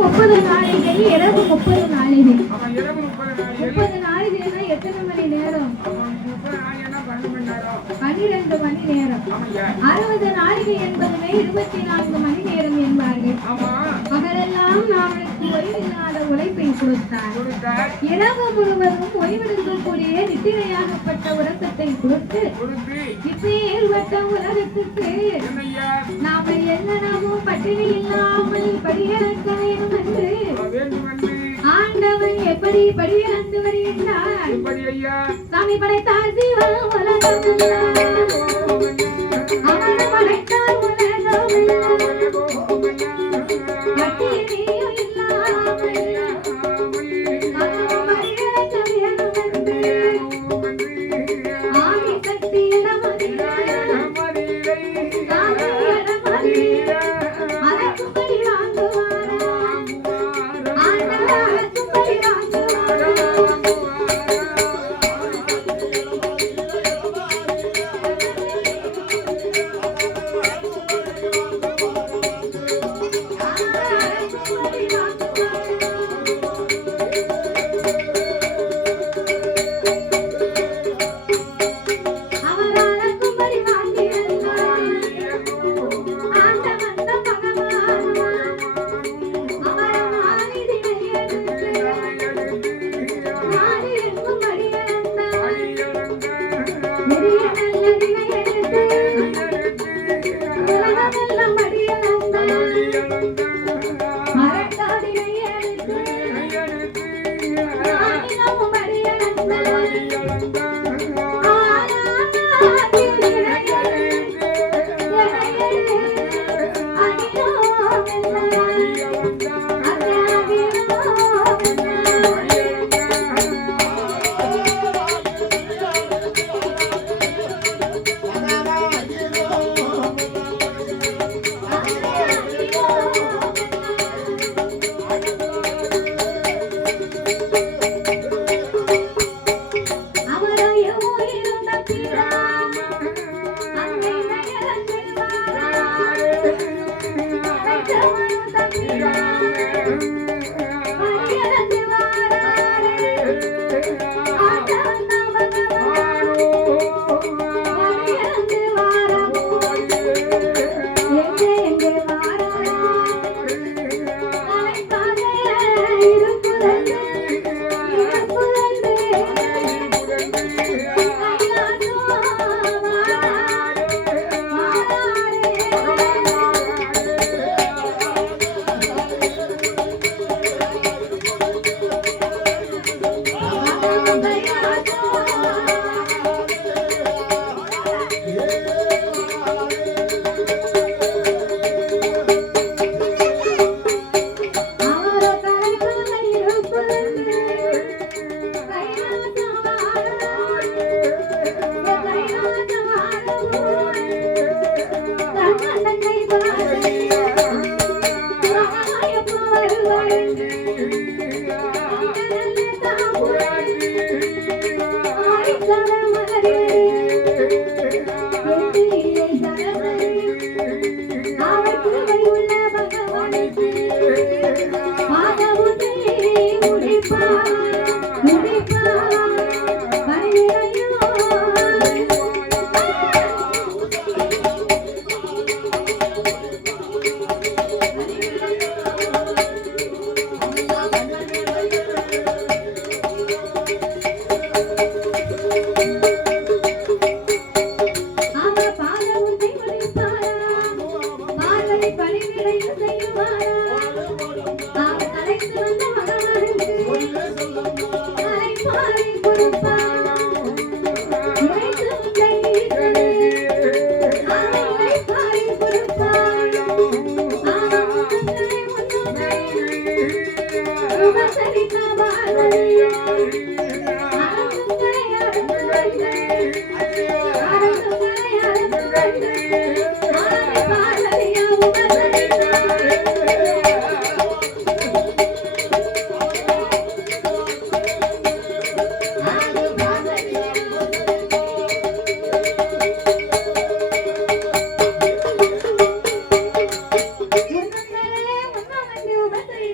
30 நாளிகை, இரவு 30 நாளிகை. 30 நாளிகைனா எத்தனை மணி நேரம்? 12 மணி நேரம். 60 நாளிகை என்பதுமே 24 மணி நேரம் என்பார்கள். பகலெல்லாம் அவனுக்கு ஓய்வில்லாத உழைப்பை கொடுத்தார். இரவு முழுவதும் ஓய்வெடுக்கக்கூடிய நித்திரையாகப்பட்ட உறக்கத்தை கொடுத்து இப்பேற்பட்ட உலகத்துக்கு நாம என்னென்னவும் பட்டினி இல்லாமல் படியிறக்க வேண்டும் என்று ஆண்டவன் எப்படி படியிறந்து வருகின்றார்? சாமி படைத்தார் ஜீவன் உலகம் அவன் படைத்தார் உலகம் பட்டினியும் இல்லாமல் ஆதி சக்தி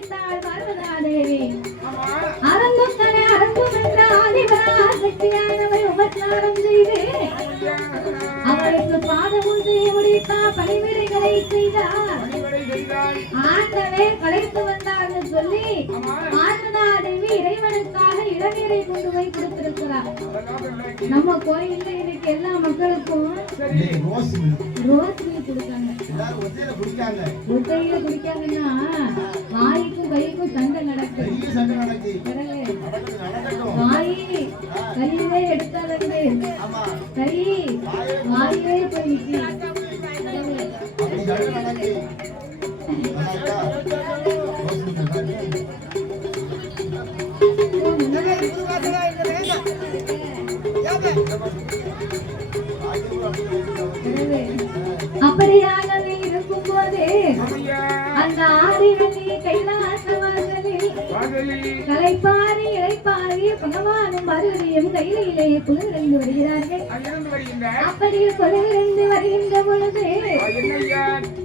வந்தாள் பார்வதாதேவி. அரந்தும் அரந்தும் என்ற ஆதிபராசக்தியானவை உபச்சாரம் செய்து அவளுக்கு பாதம் ஒன்று முடித்தா பணிவிடைகளை செய்தார். ஆண்டவே கலைத்து வந்தார்னு சொல்லி பார்வதாதேவி இறைவனுக்காக இளநீரை கொண்டு போய் கொடுத்திருக்கிறார். நம்ம கோயில்ல இன்னைக்கு எல்லா மக்களுக்கும் ரோஸ் மில்க் கொடுக்காங்க. ஒத்தையில குடிக்காங்கன்னா வாய்க்கும் கைக்கும் சண்டை நடக்குது. வாய் கையிலே எடுத்தாலே கை வாயிலே போய் நிற்கும். அப்படியாகவே இருக்கும் போது அந்த ஆதிவள்ளி கைலாசவாசலில் கலைப்பாரி இளைப்பாரி பகவானும் மறுபடியும் கையிலே குளிர்ந்து வருகிறார்கள். அப்படி குளிர்ந்து வருகின்ற பொழுது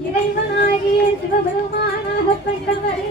இறைவனாகிய சிவபெருமானாகப்பட்டவர்